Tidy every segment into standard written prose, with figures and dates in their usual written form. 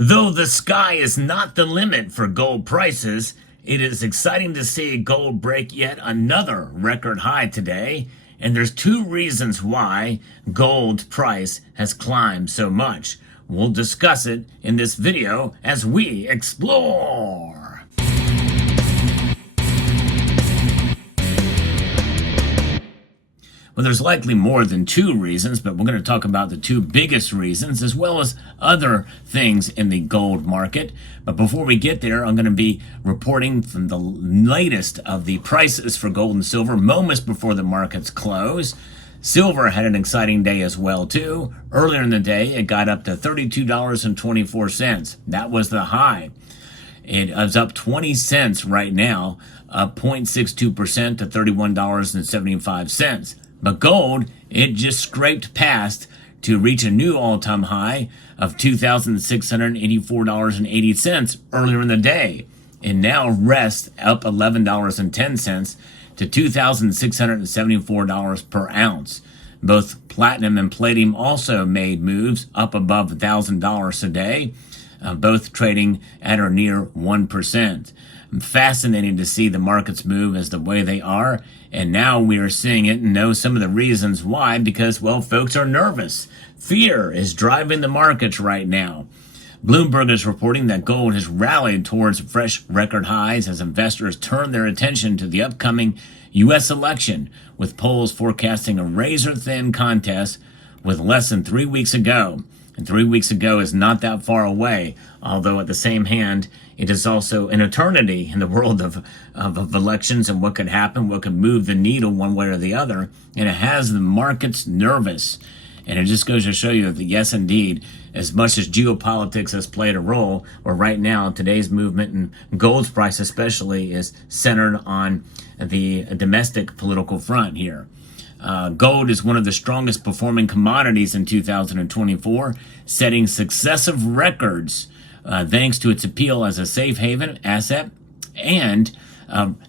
Though the sky is not the limit for gold prices, it is exciting to see gold break yet another record high today. And there's two reasons why gold price has climbed so much. We'll discuss it in this video as we explore. Well, there's likely more than two reasons, but we're going to talk about the two biggest reasons as well as other things in the gold market. But before we get there, I'm going to be reporting from the latest of the prices for gold and silver moments before the markets close. Silver had an exciting day as well, too. Earlier in the day, it got up to $32.24. That was the high. It is up 20 cents right now, up 0.62% to $31.75. But gold, it just scraped past to reach a new all-time high of $2,684.80 earlier in the day. It now rests up $11.10 to $2,674 per ounce. Both platinum and palladium also made moves up above $1,000 a day, both trading at or near 1%. Fascinating to see the markets move as the way they are, and now we are seeing it and know some of the reasons why, because, well, folks are nervous. Fear is driving the markets right now. Bloomberg is reporting that gold has rallied towards fresh record highs as investors turn their attention to the upcoming U.S. election, with polls forecasting a razor-thin contest with less than 3 weeks ago. And 3 weeks ago is not that far away, although at the same hand, it is also an eternity in the world of elections and what could happen, what could move the needle one way or the other. And it has the markets nervous. And it just goes to show you that, yes, indeed, as much as geopolitics has played a role, where right now today's movement and gold's price especially is centered on the domestic political front here. Gold is one of the strongest performing commodities in 2024, setting successive records thanks to its appeal as a safe haven asset and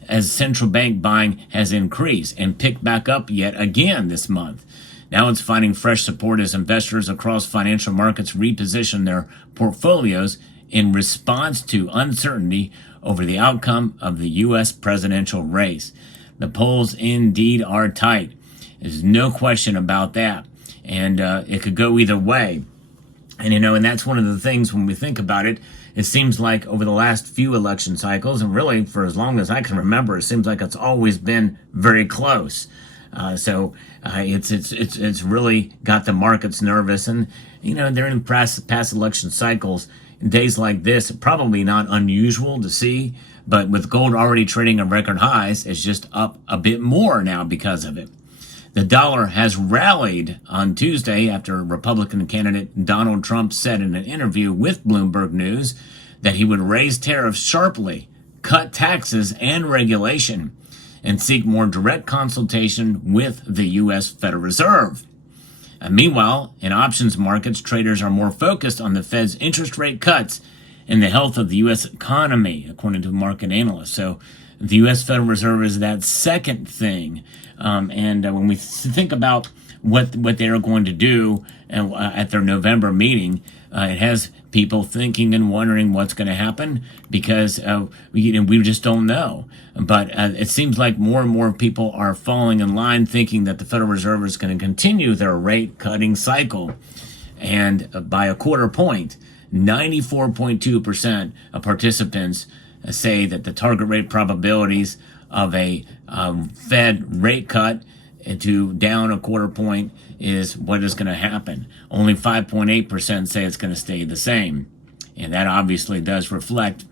as central bank buying has increased and picked back up yet again this month. Now it's finding fresh support as investors across financial markets reposition their portfolios in response to uncertainty over the outcome of the U.S. presidential race. The polls indeed are tight. There's no question about that. And it could go either way. And that's one of the things when we think about it, it seems like over the last few election cycles, and really for as long as I can remember, it seems like it's always been very close. So it's really got the markets nervous. And, they're in past election cycles. In days like this, probably not unusual to see. But with gold already trading at record highs, it's just up a bit more now because of it. The dollar has rallied on Tuesday after Republican candidate Donald Trump said in an interview with Bloomberg News that he would raise tariffs sharply, cut taxes and regulation, and seek more direct consultation with the U.S. Federal Reserve. Meanwhile, in options markets, traders are more focused on the Fed's interest rate cuts and the health of the U.S. economy, according to market analysts. So the U.S. Federal Reserve is that second thing. And when we think about what they are going to do at their November meeting, it has people thinking and wondering what's going to happen because we just don't know. But it seems like more and more people are falling in line thinking that the Federal Reserve is going to continue their rate cutting cycle. And by a quarter point, 94.2% of participants say that the target rate probabilities of a Fed rate cut to down a quarter point is what is going to happen. Only 5.8% say it's going to stay the same. And that obviously does reflect,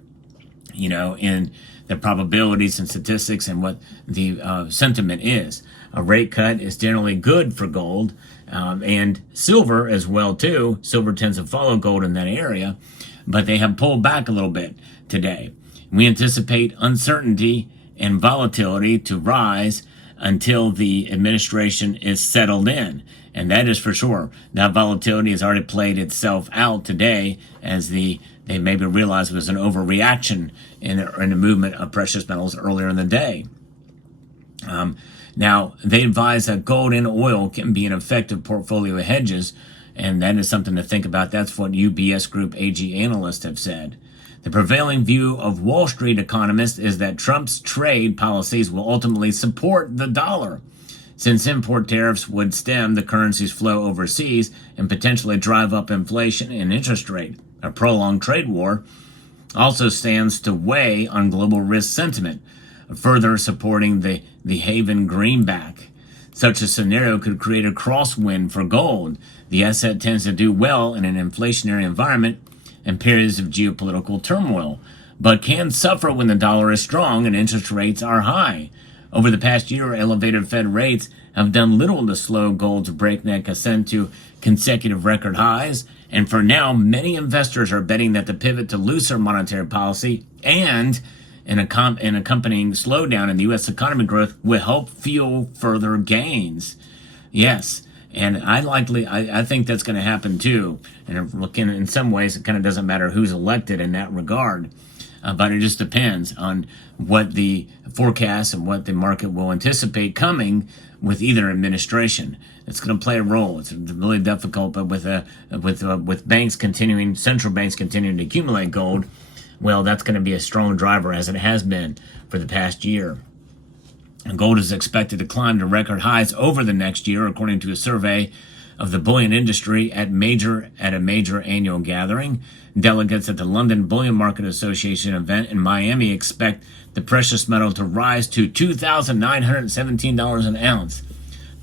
in the probabilities and statistics and what the sentiment is. A rate cut is generally good for gold and silver as well, too. Silver tends to follow gold in that area, but they have pulled back a little bit today. We anticipate uncertainty and volatility to rise until the administration is settled in. And that is for sure. That volatility has already played itself out today as they maybe realized it was an overreaction in the movement of precious metals earlier in the day. Now, they advise that gold and oil can be an effective portfolio hedges And that is something to think about. That's what UBS Group AG analysts have said. The prevailing view of Wall Street economists is that Trump's trade policies will ultimately support the dollar, since import tariffs would stem the currency's flow overseas and potentially drive up inflation and interest rate. A prolonged trade war also stands to weigh on global risk sentiment, further supporting the haven greenback. Such a scenario could create a crosswind for gold. The asset tends to do well in an inflationary environment and periods of geopolitical turmoil, but can suffer when the dollar is strong and interest rates are high. Over the past year, elevated Fed rates have done little to slow gold's breakneck ascent to consecutive record highs, and for now, many investors are betting that the pivot to looser monetary policy and an accompanying slowdown in the U.S. economy growth will help fuel further gains. Yes, and I think that's going to happen too. And looking in some ways, it kind of doesn't matter who's elected in that regard. But it just depends on what the forecast and what the market will anticipate coming with either administration. It's going to play a role. It's really difficult, but with banks continuing, central banks continuing to accumulate gold, well, that's going to be a strong driver as it has been for the past year. And gold is expected to climb to record highs over the next year, according to a survey of the bullion industry at a major annual gathering. Delegates at the London Bullion Market Association event in Miami expect the precious metal to rise to $2,917 an ounce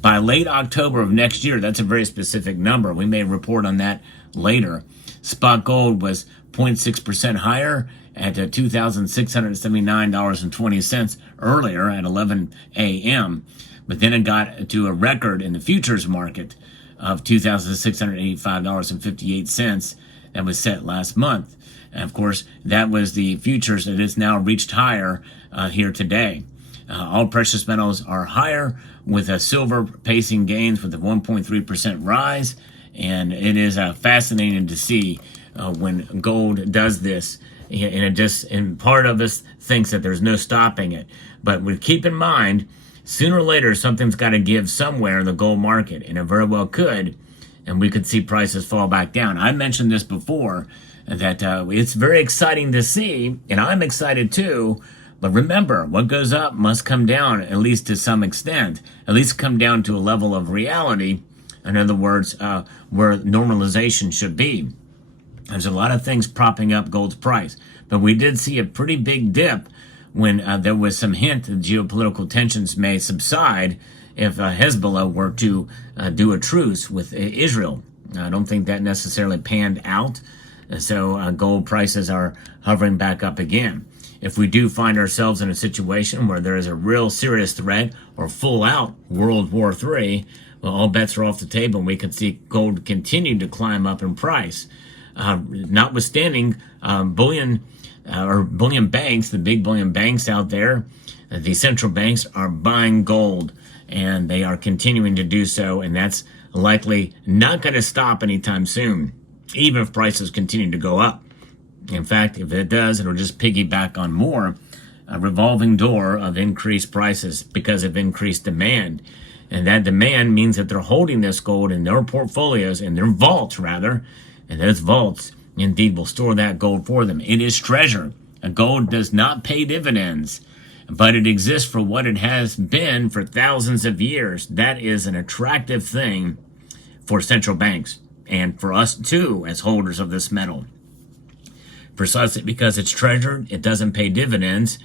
by late October of next year. That's a very specific number. We may report on that later. Spot gold was 0.6% higher at $2,679.20 earlier at 11 a.m., but then it got to a record in the futures market of $2,685.58 that was set last month. And of course, that was the futures that has now reached higher here today. All precious metals are higher, with silver pacing gains with a 1.3% rise. And it is fascinating to see when gold does this. And part of us thinks that there's no stopping it. But we keep in mind, sooner or later, something's got to give somewhere in the gold market, and it very well could, and we could see prices fall back down. I mentioned this before, that it's very exciting to see, and I'm excited too, but remember, what goes up must come down, at least to some extent, at least come down to a level of reality, in other words, where normalization should be. There's a lot of things propping up gold's price, but we did see a pretty big dip when there was some hint that geopolitical tensions may subside if Hezbollah were to do a truce with Israel. I don't think that necessarily panned out, so gold prices are hovering back up again. If we do find ourselves in a situation where there is a real serious threat or full-out World War III, well, all bets are off the table, and we could see gold continue to climb up in price. Notwithstanding bullion banks, the big bullion banks out there, the central banks are buying gold, and they are continuing to do so, and that's likely not going to stop anytime soon, even if prices continue to go up. In fact, if it does, it'll just piggyback on more, a revolving door of increased prices because of increased demand. And that demand means that they're holding this gold in their portfolios, in their vaults rather, and those vaults indeed will store that gold for them. It is treasure. Gold does not pay dividends, but it exists for what it has been for thousands of years. That is an attractive thing for central banks and for us too as holders of this metal. Precisely because it's treasured, it doesn't pay dividends.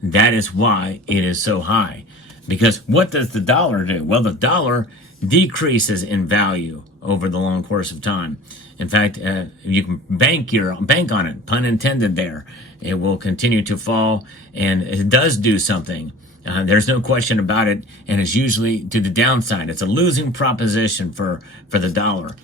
That is why it is so high. Because what does the dollar do? Well, the dollar decreases in value over the long course of time. In fact, you can bank on it, pun intended there. It will continue to fall, and it does do something. There's no question about it, and it's usually to the downside. It's a losing proposition for the dollar,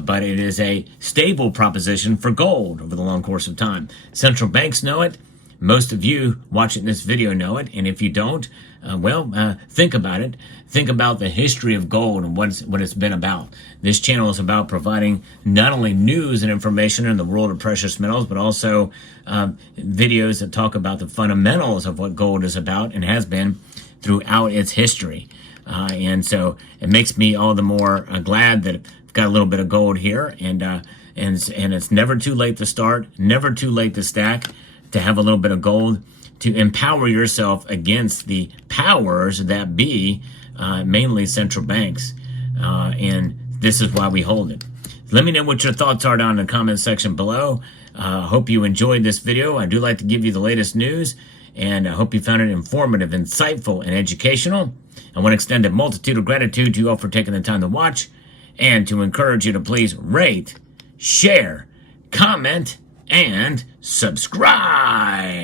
but it is a stable proposition for gold over the long course of time. Central banks know it. Most of you watching this video know it, and if you don't, think about it. Think about the history of gold and what it's been about. This channel is about providing not only news and information in the world of precious metals, but also videos that talk about the fundamentals of what gold is about and has been throughout its history. And so it makes me all the more glad that I've got a little bit of gold here, and it's never too late to start, never too late to stack, to have a little bit of gold, to empower yourself against the powers that be, mainly central banks. And this is why we hold it. Let me know what your thoughts are down in the comment section below. Hope you enjoyed this video. I do like to give you the latest news, and I hope you found it informative, insightful, and educational. I want to extend a multitude of gratitude to you all for taking the time to watch, and to encourage you to please rate, share, comment, and subscribe.